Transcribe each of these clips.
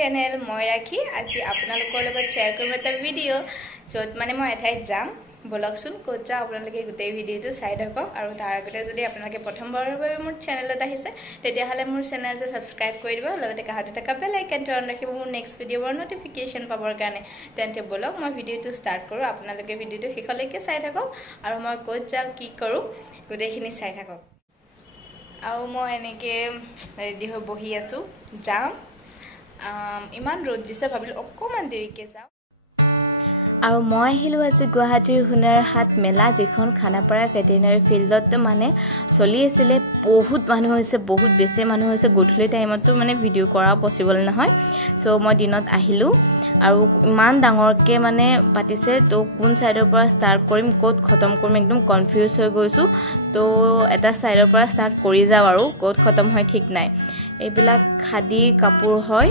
channel মই ৰাখি আজি আপোনালোকৰ লগত শেয়াৰ কৰিম এটা ভিডিও যত মানে মই এঠাইত যাম বলকচোন ক'ত যা আপোনালোকে গোটেই ভিডিওটো চাই থাকক আৰু তাৰ আগতে যদি আপোনালোকে প্ৰথমবাৰৰ বাবে মোৰ চেনেলত আহিছে তেতিয়া হলে মোৰ চেনেলটো সাবস্ক্ৰাইব কৰি দিব লগতে কাষতে থকা বেল আইকনটো অন ৰাখিব মোৰ নেক্সট ভিডিওৰ নটিফিকেশন পাবৰ কাৰণে তেন্তে বলক মই ভিডিওটো ষ্টাৰ্ট কৰো আপোনালোকে ভিডিওটো শেষলৈকে চাই থাকক আৰু মই ক'ত যা কি কৰো গোটেইখিনি চাই থাকক আৰু মই এনেকে ৰেডি হৈ বহি আছো যাম ইমান ৰ'দ দিছে ভাবিলো অকমান দেৰিকে যাও আৰু মই আহিলো আজি গুৱাহাটীৰ হুনাৰ হাট মেলা যিখন খানাপাৰা ভেটেৰিনাৰী ফিল্ডত মানে চলি আছিল বহুত মানুহ হৈছে বহুত বেছি মানুহ হৈছে গধূলি টাইমতো মানে ভিডিও কৰা পসিবল নহয় সো মই দিনত আহিলো আৰু ইমান ডাঙৰকে মানে পাতিছে তো কোন সাইডৰ পৰা ষ্টাৰ্ট কৰিম ক'ত খতম কৰিম একদম কনফিউজ হৈ গৈছো তো এটা সাইডৰ পৰা ষ্টাৰ্ট কৰি যাও আৰু ক'ত খতম হয় ঠিক নাই এইবিলাক খাদি কাপোৰ হয়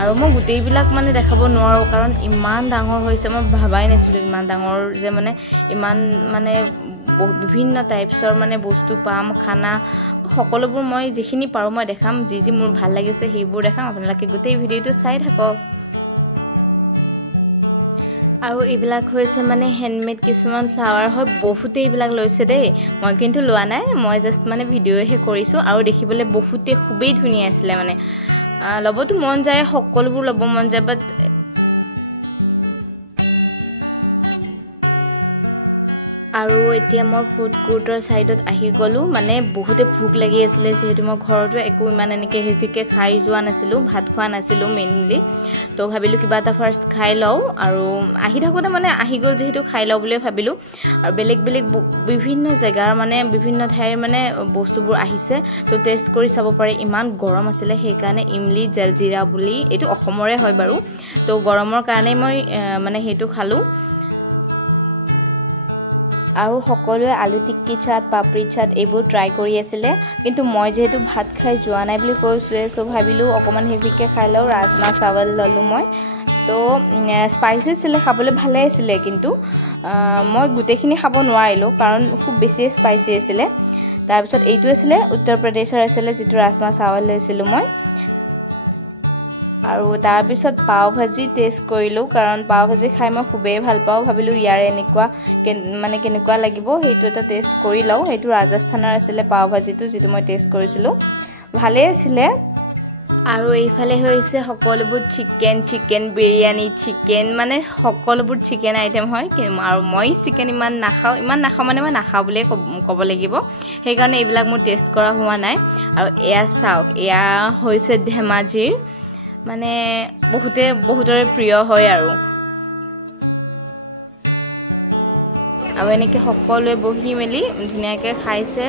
আৰু মই গুটেইবিলাক মানে দেখাব নোৱাৰো কাৰণ ইমান ডাঙৰ হৈছে মই ভাবাই নাছিলো ইমান ডাঙৰ যে মানে ইমান মানে বিভিন্ন টাইপছৰ মানে বস্তু পাম খানা সকলোবোৰ মই যিখিনি পাৰো মই দেখাম যি মোৰ ভাল লাগিছে সেইবোৰ দেখাম আপোনালোকে গোটেই ভিডিওটো চাই থাকক আৰু এইবিলাক হৈছে মানে হ্যান্ডমেড কিছুমান ফ্লাৱাৰ হয় বহুতে এইবিলাক লৈছে দেই মই কিন্তু লোৱা নাই মই জাস্ট মানে ভিডিওহে কৰিছো আৰু দেখিবলৈ বহুতে খুবেই ধুনীয়া আছিল মানে লবটো মন যায় সকলোবোৰ লব মন যায় বাট আৰু এতিয়া মই ফুড কোৰ্টৰ সাইডত আহি গলো মানে বহুতে ভুক লাগি আছিল যেহেতু মই ঘৰটো একো ইমান এনেকে হেভিকে খাই যোৱা নাছিলো ভাত খোৱা নাছিলো মেইনলি তো ভাবিলো কিবা এটা ফাৰ্স্ট খাই লও আৰু আহি থাকোতে মানে আহি গল যেহেতু খাই লও বুলি ভাবিলো আৰু বেলেগ বেলেগ বিভিন্ন জায়গাৰ মানে বিভিন্ন ঠাইৰ মানে বস্তুবোৰ আহিছে তো টেষ্ট কৰি চাব পাৰে ইমান গৰম আছিল সেই কাৰণে ইমলি জলজিৰা বুলি এটো অসমৰে হয় বাৰু তো গৰমৰ কাৰণে মই মানে হেতু খালো আৰু সকলোৱে আলু টিক্কি চাট পাপৰি চাট এইবোৰ ট্ৰাই কৰি আছিল কিন্তু মই যেহেতু ভাত খাই যোৱা নাই বুলি কৈছো সো ভাবিলো অকমান হেভিকে খাই লও ৰাজমা চাवल ললো মই তো স্পাইসি ছিল খাবলৈ ভালে আছিল কিন্তু মই গুটেখিনি খাব নোৱাৰিলো কাৰণ খুব বেছি স্পাইসি আছিল তাৰ পিছত এইটো আছিল উত্তৰ প্ৰদেশৰ আছিল যেটো ৰাজমা চাवल লৈছিলো মই আৰু তাৰ পিছত পাও ভাজি টেষ্ট কৰিলো কাৰণ পাও ভাজি খাই মই খুবেই ভাল পাও ভাবিলো ইয়াৰ এনেকুৱা মানে কেনেকুৱা লাগিব হেতু এটা টেষ্ট কৰি লও হেতু ৰাজস্থানৰ আছিল পাও ভাজিটো যেটো মই টেষ্ট কৰিছিলো ভালে আছিল আৰু এইফালে হৈছে সকলোবোৰ চিকেন বিৰিয়ানী চিকেন মানে সকলোবোৰ চিকেন আইটেম হয় আৰু মই চিকেন ইমান নাখাও মানে মই নাখাও বুলি ক'ব লাগিব সেই কাৰণে এইবিলাক মোৰ টেষ্ট কৰা হোৱা নাই আৰু এয়া চাওক এয়া হৈছে ধেমাজিৰ মানে বহুতৰে প্ৰিয় হয় আৰু এনেকে সকলোৱে বহি মেলি ধুনীয়াকে খাইছে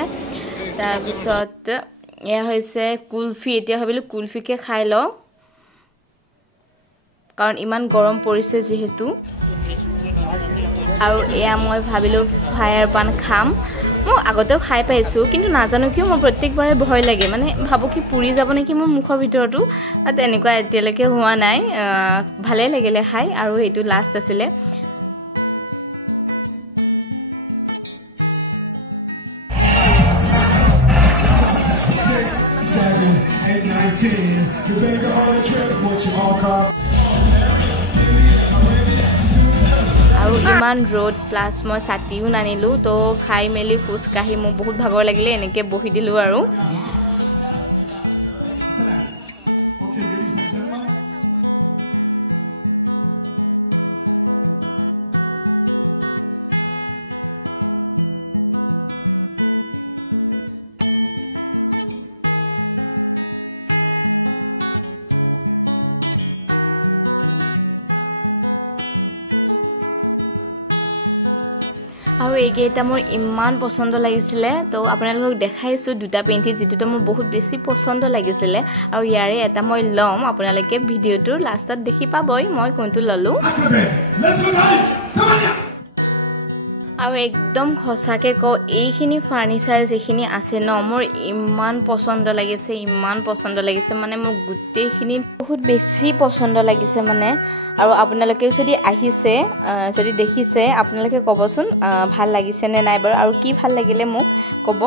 তাৰ পিছত এয়া হৈছে কুলফি এতিয়া ভাবিলো কুলফিকে খাই ল কাৰণ ইমান গৰম পৰিছে যেহেতু আৰু এয়া মই ভাবিলো ফায়াৰ পান খাম মই আগতেও খাই পাইছো কিন্তু নাজানো কিয় মই প্ৰত্যেকবাৰে ভয় লাগে মানে ভাবো কি পুৰি যাব নেকি মোৰ মুখৰ ভিতৰটো তেনেকুৱা এতিয়ালৈকে হোৱা নাই ভালে লাগিলে খাই আৰু এটো লাষ্ট আছিল আৰু ইমান ৰ'দ প্লাস মই ছাতিও নানিলো তো খাই মেলি ফুস কাহি মই বহুত ভাগৰ লাগিলে এনেকে বহি দিলো আৰু আৰু এইকেইটা মোৰ ইমান পছন্দ লাগিছিল তো আপোনালোকক দেখাইছো দুটা পেইন্টি যেটো মোৰ বহুত বেছি পছন্দ লাগিছিল আৰু ইয়াৰে এটা মই লম আপোনালোকে ভিডিওটোৰ লাষ্টত দেখি পাবই মই কোনটো ললো আৰু একদম খসাকে ক এইখিনি ফাৰ্নিচাৰ যেখিনি আছে ন মোৰ ইমান পছন্দ লাগিছে মানে মোৰ গুটেইখিনি বহুত বেছি পছন্দ লাগিছে মানে আৰু আপোনালোকে যদি আহিছে যদি দেখিছে আপোনালোকে কবচোন ভাল লাগিছে নে নাই বাৰু আৰু কি ভাল লাগিলে মোক কব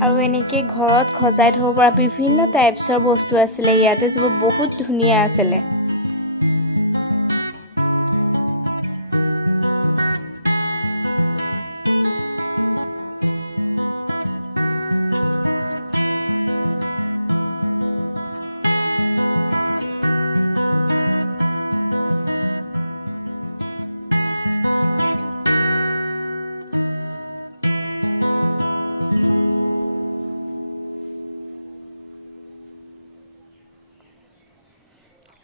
আৰু এনেকে ঘৰত খজাই থব পৰা বিভিন্ন টাইপছৰ বস্তু আছিলে ইয়াতে যিবোৰ বহুত ধুনীয়া আছিলে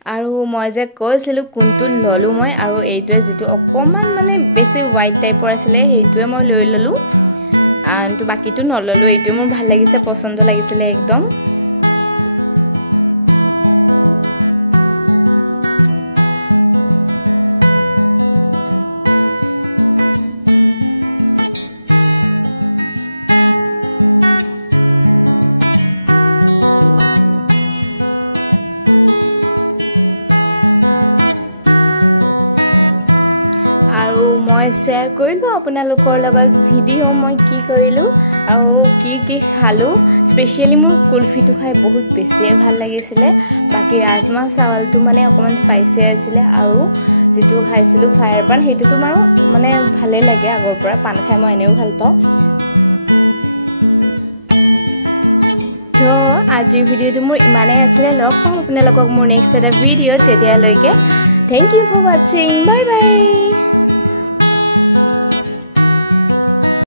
আৰু মই যে কৈছিলো কোনটো ললো মই আৰু এইটোৱে যেটো অকমান মানে বেছি হোৱাইট টাইপৰ আছিলে হেইটোৱে মই লৈ ললো আৰু বাকিটো নললো এইটো মোৰ ভাল লাগিছে পছন্দ লাগিছিলে একদম আৰু মই শেয়াৰ কৰিলো আপোনালোকৰ লগত ভিডিও মই কি কৰিলো আৰু কি খালো স্পেশালি মোৰ কুলফিটো খাই বহুত বেছি ভাল লাগিছিলে বাকি ৰাজমা চাৱালটো মানে অকমান স্পাইসি আছিল আৰু যেটো খাইছিলো ফায়াৰ পান হেতুটো মানে ভালে লাগে আগৰ পৰা পান খাই মই এনেও ভাল পাও তো আজিৰ ভিডিওটো মোৰ ইমানে আছিল লগ পাম আপোনালোকক মোৰ নেক্সট এটা ভিডিও তেতিয়া লৈকে thank you for watching bye by